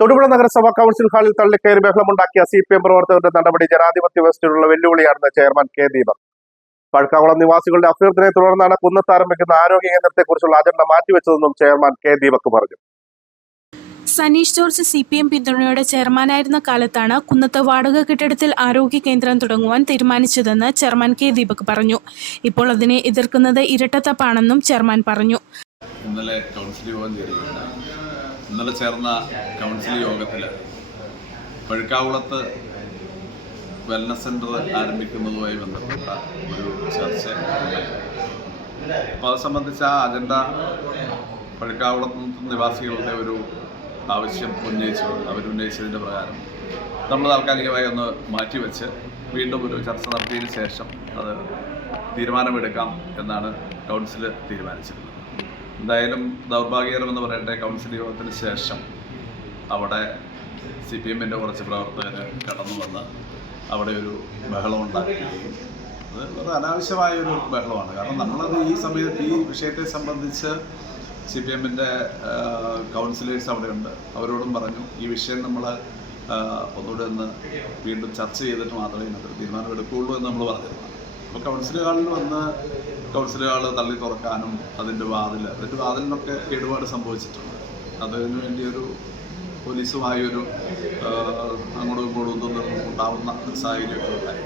തൊടുപുഴ നഗരസഭാ കൗൺസിൽ ഹാളിൽ തള്ളിക്കയറി ബഹളമുണ്ടാക്കിയ സി പി എം പ്രവർത്തകരുടെ നടപടി ജനാധിപത്യ വ്യവസ്ഥയിലുള്ള വെല്ലുവിളിയാണെന്ന് ചെയർമാൻ കെ ദീപക് പഴക്കാകുളം നിവാസികളുടെ അഭ്യർത്ഥനയെ തുടർന്നാണ് കുന്നത്ത് ആരംഭിക്കുന്ന ആരോഗ്യ കേന്ദ്രത്തെക്കുറിച്ചുള്ള അജണ്ട മാറ്റിവെച്ചതെന്നും ചെയർമാൻ കെ ദീപക് പറഞ്ഞു. Saneesh George C P M പിന്തുണയുടെ ചെയർമാനായിരുന്ന കാലത്താണ് കുന്നത്ത് വാടക കെട്ടിടത്തിൽ ആരോഗ്യ കേന്ദ്രം തുടങ്ങുവാൻ തീരുമാനിച്ചതെന്ന് ചെയർമാൻ കെ ദീപക് പറഞ്ഞു. ഇപ്പോൾ അതിനെ എതിർക്കുന്നത് ഇരട്ടത്തപ്പാണെന്നും ചെയർമാൻ പറഞ്ഞു. ഇന്നലെ കൗൺസിൽ യോഗം ചേരുകയുണ്ടായി. ഇന്നലെ ചേർന്ന കൗൺസിൽ യോഗത്തിൽ പഴുക്കാവുളത്ത് വെൽനസ് സെന്റർ ആരംഭിക്കുന്നതുമായി ബന്ധപ്പെട്ട ഒരു ചർച്ച. അപ്പോൾ അത് സംബന്ധിച്ച ആ അജണ്ട പഴുക്കാവുളത്ത് നിവാസികളുടെ ഒരു ആവശ്യം ഉന്നയിച്ചു. അവരുന്നയിച്ചതിന്റെ പ്രകാരം നമ്മൾ താൽക്കാലികമായി ഒന്ന് മാറ്റിവെച്ച് വീണ്ടും ഒരു ചർച്ച നടത്തിയതിന് ശേഷം അത് തീരുമാനമെടുക്കാം എന്നാണ് കൗൺസിൽ തീരുമാനിച്ചിരുന്നത് എന്തായാലും ദൗർഭാഗ്യകരമെന്ന് പറയട്ടെ കൗൺസിൽ യോഗത്തിന് ശേഷം അവിടെ സി പി എമ്മിന്റെ കുറച്ച് പ്രവർത്തകർ കടന്നു വന്ന് അവിടെ ഒരു ബഹളം ഉണ്ടാക്കുകയും അത് അനാവശ്യമായ ഒരു ബഹളമാണ്. കാരണം നമ്മളത് ഈ സമയത്ത് ഈ വിഷയത്തെ സംബന്ധിച്ച് സി പി എമ്മിന്റെ കൗൺസിലേഴ്സ് അവിടെയുണ്ട്. അവരോടും പറഞ്ഞു ഈ വിഷയം നമ്മൾ ഒന്നുകൂടെ ഒന്ന് വീണ്ടും ചർച്ച ചെയ്തിട്ട് മാത്രമേ ഇതിനകത്ത് തീരുമാനം എടുക്കുകയുള്ളൂ എന്ന് നമ്മൾ പറഞ്ഞിരുന്നു. അപ്പോൾ കൗൺസിൽ ഹാളിൽ വന്ന് കൗൺസിൽ തള്ളി തുറക്കാനും അതിന്റെ വാതിൽ അതിന്റെ വാതിലിനൊക്കെ കേടുപാട് സംഭവിച്ചിട്ടുണ്ട്. അതിനു വേണ്ടി ഒരു പോലീസുമായൊരു അങ്ങോട്ടും ഇങ്ങോട്ടും ഒന്നും ഉണ്ടാവുന്ന ഒരു സാഹചര്യമൊക്കെ ഉണ്ടായി.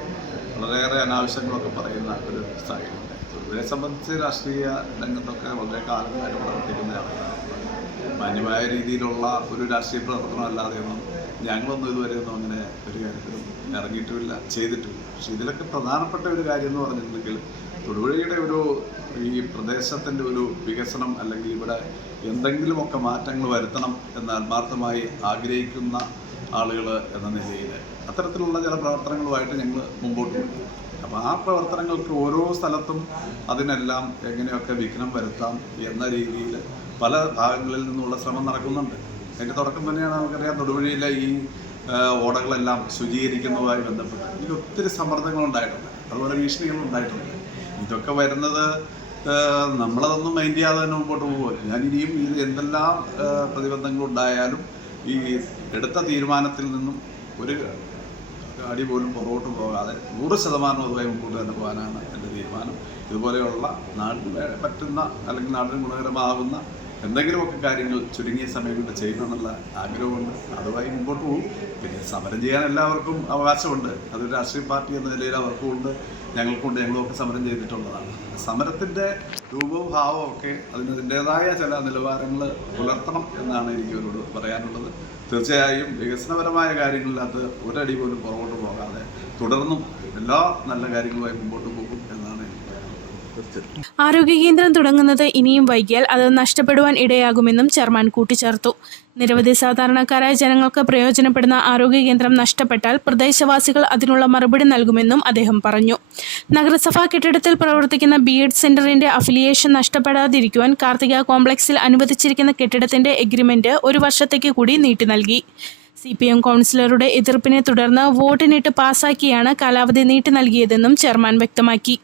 വളരെയേറെ അനാവശ്യങ്ങളൊക്കെ പറയുന്ന ഒരു സാഹചര്യം ഇവരെ സംബന്ധിച്ച് രാഷ്ട്രീയ രംഗത്തൊക്കെ വളരെ കാലങ്ങളായിട്ട് പ്രവർത്തിക്കുന്ന ആളുകളാണ് മാന്യമായ രീതിയിലുള്ള ഒരു രാഷ്ട്രീയ പ്രവർത്തനം അല്ലാതെയൊന്നും ഞങ്ങളൊന്നും ഇതുവരെ ഒന്നും അങ്ങനെ ഒരു കാര്യത്തിലും ഇറങ്ങിയിട്ടുമില്ല ചെയ്തിട്ടുമില്ല പക്ഷെ ഇതിലൊക്കെ പ്രധാനപ്പെട്ട ഒരു കാര്യം എന്ന് പറഞ്ഞിട്ടുണ്ടെങ്കിൽ തൊടുപുഴയുടെ ഒരു ഈ പ്രദേശത്തിന്റെ ഒരു വികസനം അല്ലെങ്കിൽ ഇവിടെ എന്തെങ്കിലുമൊക്കെ മാറ്റങ്ങൾ വരുത്തണം എന്ന് ആത്മാർത്ഥമായി ആഗ്രഹിക്കുന്ന ആളുകൾ എന്ന നിലയിൽ അത്തരത്തിലുള്ള ചില പ്രവർത്തനങ്ങളുമായിട്ട് ഞങ്ങൾ മുമ്പോട്ട് പോയി അപ്പോൾ ആ പ്രവർത്തനങ്ങൾക്ക് ഓരോ സ്ഥലത്തും അതിനെല്ലാം എങ്ങനെയൊക്കെ വിഘ്നം വരുത്താം എന്ന രീതിയിൽ പല ഭാഗങ്ങളിൽ നിന്നുള്ള ശ്രമം നടക്കുന്നുണ്ട്. അതിന്റെ തുടക്കം തന്നെയാണ് നമുക്കറിയാം. തൊടുപുഴയിലെ ഈ ഓടകളെല്ലാം ശുചീകരിക്കുന്നതുമായി ബന്ധപ്പെട്ട് ഇതിൽ ഒത്തിരി സമ്മർദ്ദങ്ങൾ ഉണ്ടായിട്ടുണ്ട് അതുപോലെ ഭീഷണികളും ഉണ്ടായിട്ടുണ്ട് ഇതൊക്കെ വരുന്നത് നമ്മളതൊന്നും മൈൻഡ് ചെയ്യാതെ തന്നെ മുമ്പോട്ട് പോകുമല്ലോ ഞാൻ ഇനിയും ഇത് എന്തെല്ലാം പ്രതിബന്ധങ്ങളുണ്ടായാലും ഈ എടുത്ത തീരുമാനത്തിൽ നിന്നും ഒരു അടി പോലും പുറകോട്ട് പോകാതെ നൂറ് ശതമാനം അതുമായി മുമ്പോട്ട് തന്നെ പോകാനാണ് എന്റെ തീരുമാനം. ഇതുപോലെയുള്ള നാടിന് പറ്റുന്ന അല്ലെങ്കിൽ നാടിന് ഗുണകരമാകുന്ന എന്തെങ്കിലുമൊക്കെ കാര്യങ്ങൾ ചുരുങ്ങിയ സമയം കൊണ്ട് ചെയ്യണമെന്നുള്ള ആഗ്രഹമുണ്ട്. അതുമായി മുമ്പോട്ട് പോകും. പിന്നെ സമരം ചെയ്യാൻ എല്ലാവർക്കും അവകാശമുണ്ട്. അതൊരു രാഷ്ട്രീയ പാർട്ടി എന്ന നിലയിൽ അവർക്കും ഉണ്ട് ഞങ്ങൾക്കുണ്ട്. ഞങ്ങളുമൊക്കെ സമരം ചെയ്തിട്ടുള്ളതാണ്. സമരത്തിന്റെ രൂപവും ഭാവവും ഒക്കെ അതിനതിന്റെതായ ചില നിലവാരങ്ങൾ പുലർത്തണം എന്നാണ് എനിക്ക് പറയാനുള്ളത്. തീർച്ചയായും വികസനപരമായ കാര്യങ്ങളിനകത്ത് ഒരടി പോലും പുറകോട്ട് പോകാതെ തുടർന്നും എല്ലാ നല്ല കാര്യങ്ങളുമായി മുമ്പോട്ട് പോകും പറയാനുള്ളത് ആരോഗ്യ കേന്ദ്രം തുടങ്ങുന്നത് ഇനിയും വൈകിയാൽ അത് നഷ്ടപ്പെടുവാൻ ഇടയാകുമെന്നും ചെയർമാൻ കൂട്ടിച്ചേർത്തു. നിരവധി സാധാരണക്കാരായ ജനങ്ങൾക്ക് പ്രയോജനപ്പെടുന്ന ആരോഗ്യ കേന്ദ്രം നഷ്ടപ്പെട്ടാൽ പ്രദേശവാസികൾ അതിനുള്ള മറുപടി നൽകുമെന്നും അദ്ദേഹം പറഞ്ഞു. നഗരസഭാ കെട്ടിടത്തിൽ പ്രവർത്തിക്കുന്ന ബി എഡ് സെന്ററിന്റെ അഫിലിയേഷൻ നഷ്ടപ്പെടാതിരിക്കുവാൻ കാർത്തിക കോംപ്ലക്സിൽ അനുവദിച്ചിരിക്കുന്ന കെട്ടിടത്തിന്റെ എഗ്രിമെന്റ് ഒരു വർഷത്തേക്ക് കൂടി നീട്ടി നൽകി. സി പി എം കൗൺസിലറുടെ എതിർപ്പിനെ തുടർന്ന് വോട്ടിനിട്ട് പാസാക്കിയാണ് കാലാവധി നീട്ടി നൽകിയതെന്നും ചെയർമാൻ വ്യക്തമാക്കി.